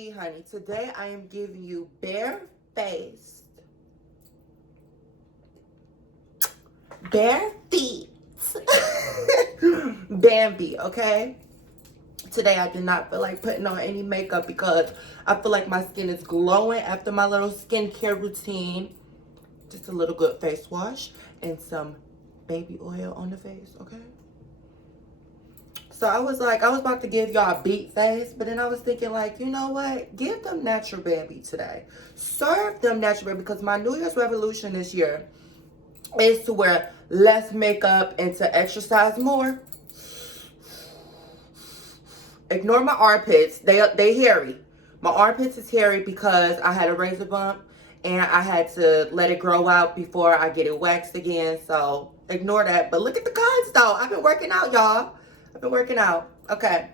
see, honey, today I am giving you bare-faced, bare feet Bambi, okay? Today I did not feel like putting on any makeup because I feel like my skin is glowing after my little skincare routine. Just a little good face wash and some baby oil on the face, okay? So I was about to give y'all a beat face, but then I was thinking like, you know what? Give them natural Bambi today. Serve them natural Bambi because my New Year's resolution this year is to wear less makeup and to exercise more. Ignore my armpits. They hairy. My armpits is hairy because I had a razor bump and I had to let it grow out before I get it waxed again. So ignore that. But look at the cards though. I've been working out, y'all. I've been working out. Okay.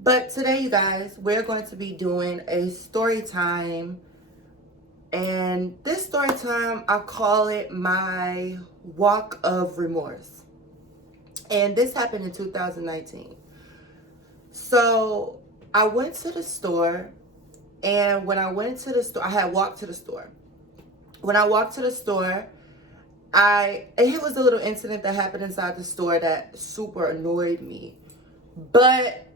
But today, you guys, we're going to be doing a story time. And this story time, I call it my walk of remorse. And this happened in 2019. So I went to the store, and when I went to the store, I had walked to the store. When I walked to the store, it was a little incident that happened inside the store that super annoyed me. But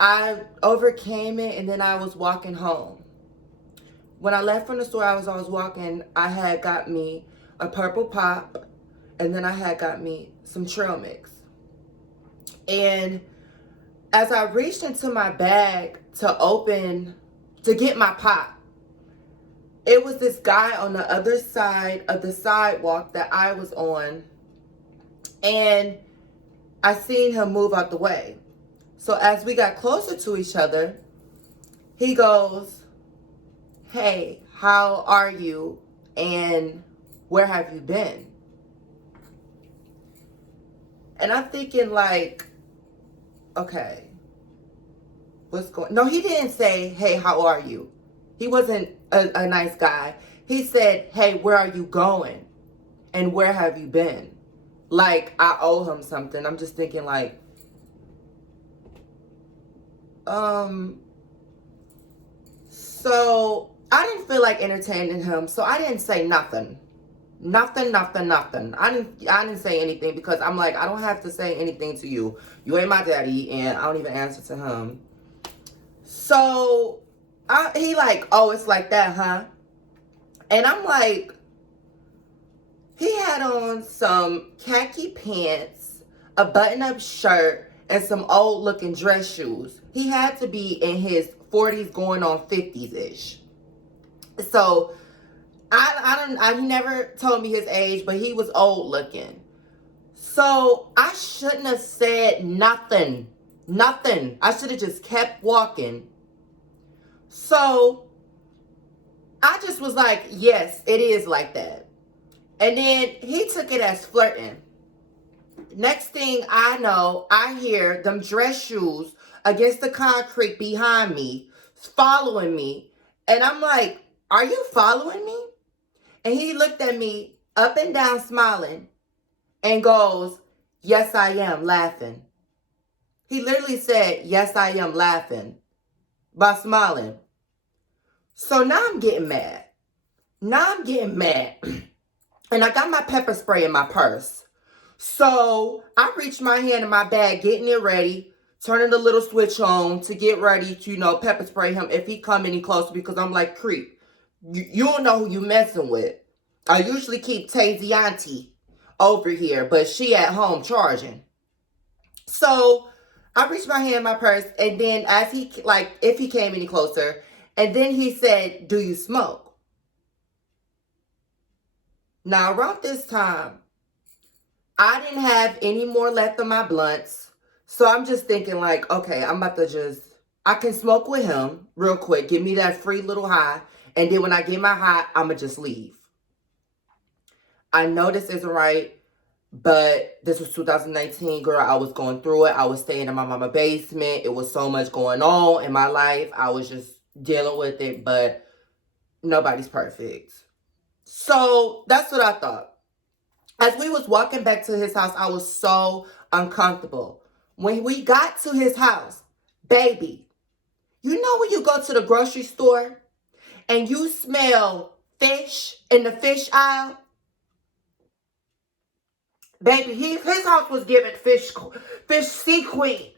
I overcame it, and then I was walking home. When I left from the store, I was walking, I had got me a purple pop, and then I had got me some trail mix. And as I reached into my bag to get my pop, it was this guy on the other side of the sidewalk that I was on, and I seen him move out the way. So as we got closer to each other, he goes, "Hey, how are you? And where have you been?" And I'm thinking like, okay, what's going on? No, he didn't say, "Hey, how are you?" He wasn't a nice guy. He said, "Hey, where are you going? And where have you been?" Like I owe him something. I'm just thinking like, so I didn't feel like entertaining him. So I didn't say nothing. Nothing. I didn't say anything because I'm like, I don't have to say anything to you. You ain't my daddy, and I don't even answer to him. So he like, "Oh, it's like that, huh?" And I'm like, he had on some khaki pants, a button-up shirt, and some old-looking dress shoes. He had to be in his 40s going on 50s-ish. So he never told me his age, but he was old looking. So I shouldn't have said nothing. Nothing. I should have just kept walking. So I just was like, yes, it is like that. And then he took it as flirting. Next thing I know, I hear them dress shoes against the concrete behind me, following me. And I'm like, "Are you following me?" And he looked at me up and down smiling and goes, "Yes, I am," laughing. He literally said, "Yes, I am," laughing by smiling. So now I'm getting mad. And I got my pepper spray in my purse. So I reached my hand in my bag, getting it ready, turning the little switch on to get ready to, pepper spray him if he come any closer because I'm like, creep, you don't know who you messing with. I usually keep Tazy Auntie over here, but she at home charging. So I reached my hand in my purse, and then if he came any closer, and then he said, "Do you smoke?" Now around this time, I didn't have any more left of my blunts. So I'm just thinking like, okay, I can smoke with him real quick. Give me that free little high. And then when I get my high, I'm going to just leave. I know this isn't right, but this was 2019, girl. I was going through it. I was staying in my mama's basement. It was so much going on in my life. I was just dealing with it, but nobody's perfect. So that's what I thought. As we was walking back to his house, I was so uncomfortable. When we got to his house, baby, You know when you go to the grocery store and you smell fish in the fish aisle? Baby, his house was giving fish seaweed.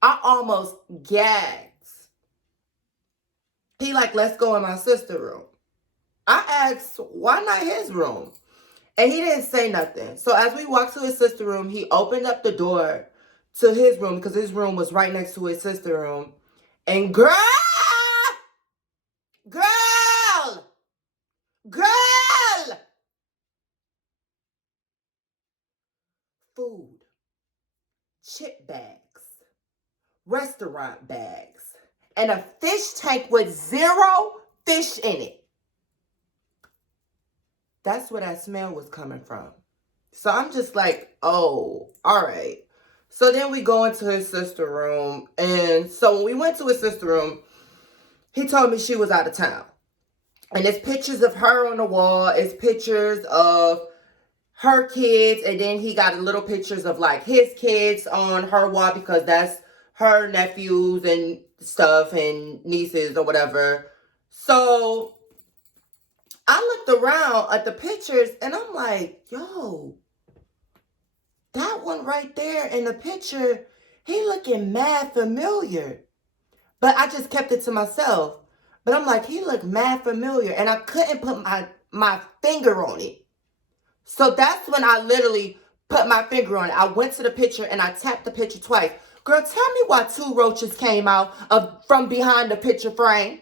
I almost gagged. He like, let's go in my sister's room. I asked, why not his room? And he didn't say nothing. So as we walked to his sister's room, he opened up the door to his room because his room was right next to his sister's room. And girl, girl, food, chip bags, restaurant bags, and a fish tank with 0 fish in it. That's where that smell was coming from. So I'm just like, oh, all right. So then we go into his sister's room. And so when we went to his sister's room, he told me she was out of town. And it's pictures of her on the wall. It's pictures of her kids. And then he got little pictures of like his kids on her wall because that's her nephews and stuff and nieces or whatever. So I looked around at the pictures and I'm like, yo, that one right there in the picture, he looking mad familiar. But I just kept it to myself. But I'm like, he looked mad familiar. And I couldn't put my finger on it. So that's when I literally put my finger on it. I went to the picture and I tapped the picture twice. Girl, tell me why 2 roaches came out from behind the picture frame.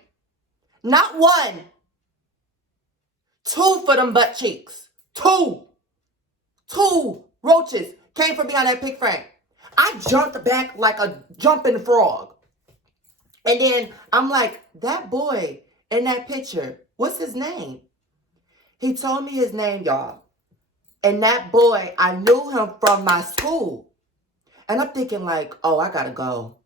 Not 1. 2 for them butt cheeks. 2 roaches came from behind that picture frame. I jumped back like a jumping frog. And then I'm like, that boy in that picture, what's his name? He told me his name, y'all. And that boy, I knew him from my school. And I'm thinking like, oh, I gotta go.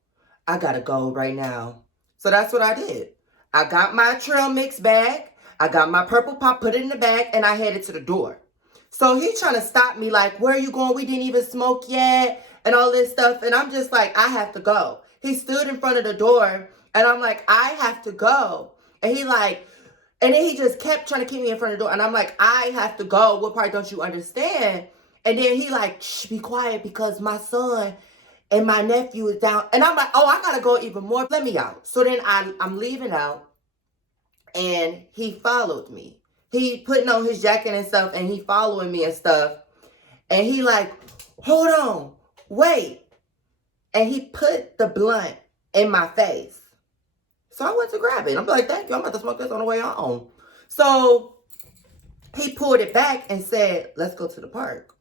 I gotta go right now. So that's what I did. I got my trail mix bag. I got my purple pop, put it in the bag, and I headed to the door. So he trying to stop me like, where are you going? We didn't even smoke yet and all this stuff. And I'm just like, I have to go. He stood in front of the door and I'm like, I have to go. And he like, and then he just kept trying to keep me in front of the door. And I'm like, I have to go. What part don't you understand? And then he like, shh, be quiet because my son and my nephew is down. And I'm like, oh, I got to go even more. Let me out. So then I'm leaving out and he followed me. He putting on his jacket and stuff and he following me and stuff. And he like, hold on, wait. And he put the blunt in my face. So I went to grab it. I'm like, thank you. I'm about to smoke this on the way home. So he pulled it back and said, let's go to the park.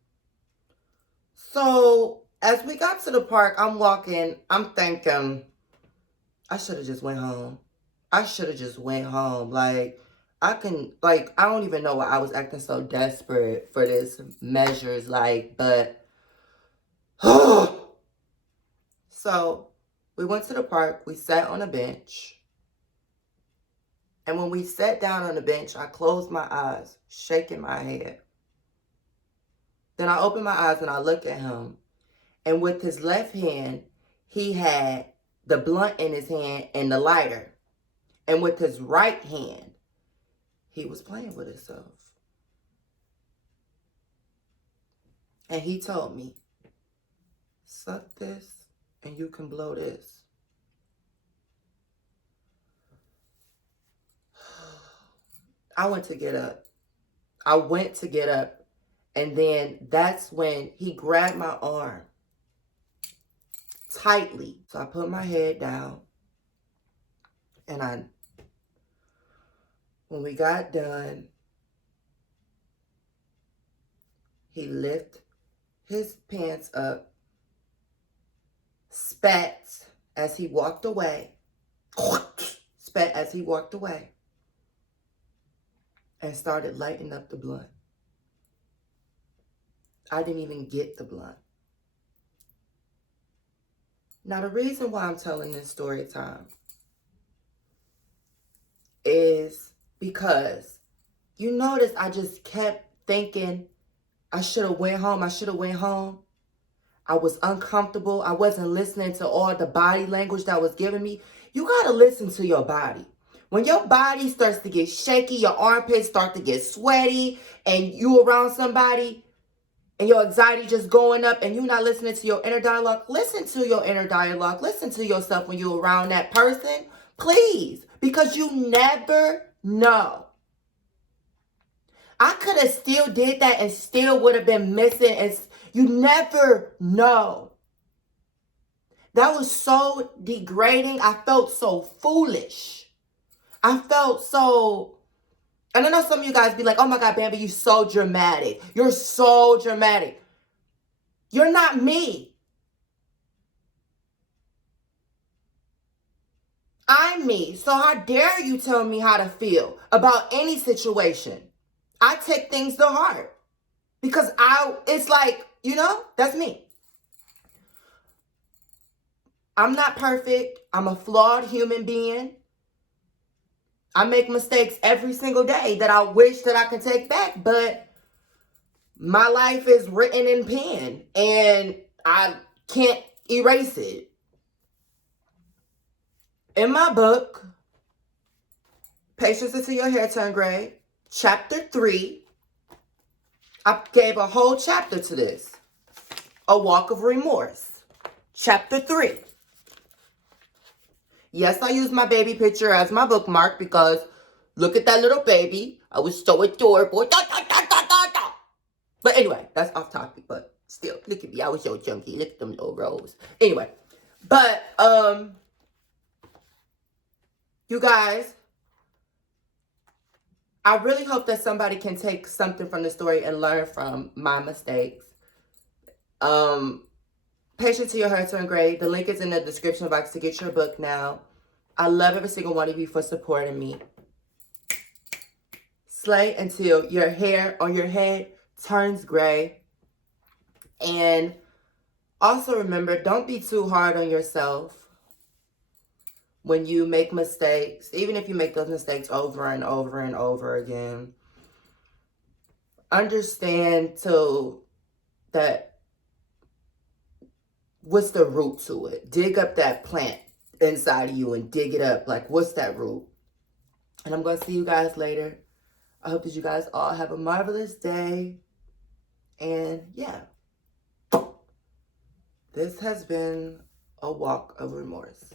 So as we got to the park, I'm walking. I'm thinking, I should have just went home. I should have just went home. Like, I don't even know why I was acting so desperate for this measures. Like, but, so we went to the park. We sat on a bench. And when we sat down on the bench, I closed my eyes, shaking my head. Then I opened my eyes and I looked at him. And with his left hand, he had the blunt in his hand and the lighter. And with his right hand, he was playing with himself. And he told me, suck this and you can blow this. I went to get up. And then that's when he grabbed my arm tightly. So I put my head down. And when we got done, he lifted his pants up, spat as he walked away, and started lighting up the blunt. I didn't even get the blunt. Now, the reason why I'm telling this story time is because you notice I just kept thinking I should have went home. I was uncomfortable. I wasn't listening to all the body language that was giving me. You got to listen to your body. When your body starts to get shaky, your armpits start to get sweaty, and you around somebody, and your anxiety just going up, and you're not listening to your inner dialogue, listen to your inner dialogue. Listen to yourself when you're around that person, please, because you never know. I could have still did that and still would have been missing, and you never know. That was so degrading. I felt so foolish. I felt so... And I know some of you guys be like, oh my God, Bambi, you're so dramatic. You're so dramatic. You're not me. I'm me. So how dare you tell me how to feel about any situation? I take things to heart. Because it's like, that's me. I'm not perfect. I'm a flawed human being. I make mistakes every single day that I wish that I could take back, but my life is written in pen and I can't erase it. In my book, Patience Until Your Hair Turn Gray, chapter 3, I gave a whole chapter to this. A Walk of Remorse, chapter 3. Yes, I use my baby picture as my bookmark because look at that little baby. I was so adorable. But anyway, that's off topic. But still, look at me. I was so chunky. Look at them little rolls. Anyway, but you guys, I really hope that somebody can take something from the story and learn from my mistakes. Patience Till Your Hair Turn Gray. The link is in the description box to get your book now. I love every single one of you for supporting me. Slay until your hair on your head turns gray. And also remember, don't be too hard on yourself when you make mistakes. Even if you make those mistakes over and over and over again. Understand too that what's the root to it. Dig up that plant inside of you and dig it up. Like, what's that root? And I'm going to see you guys later. I hope that you guys all have a marvelous day. And yeah, this has been a walk of remorse.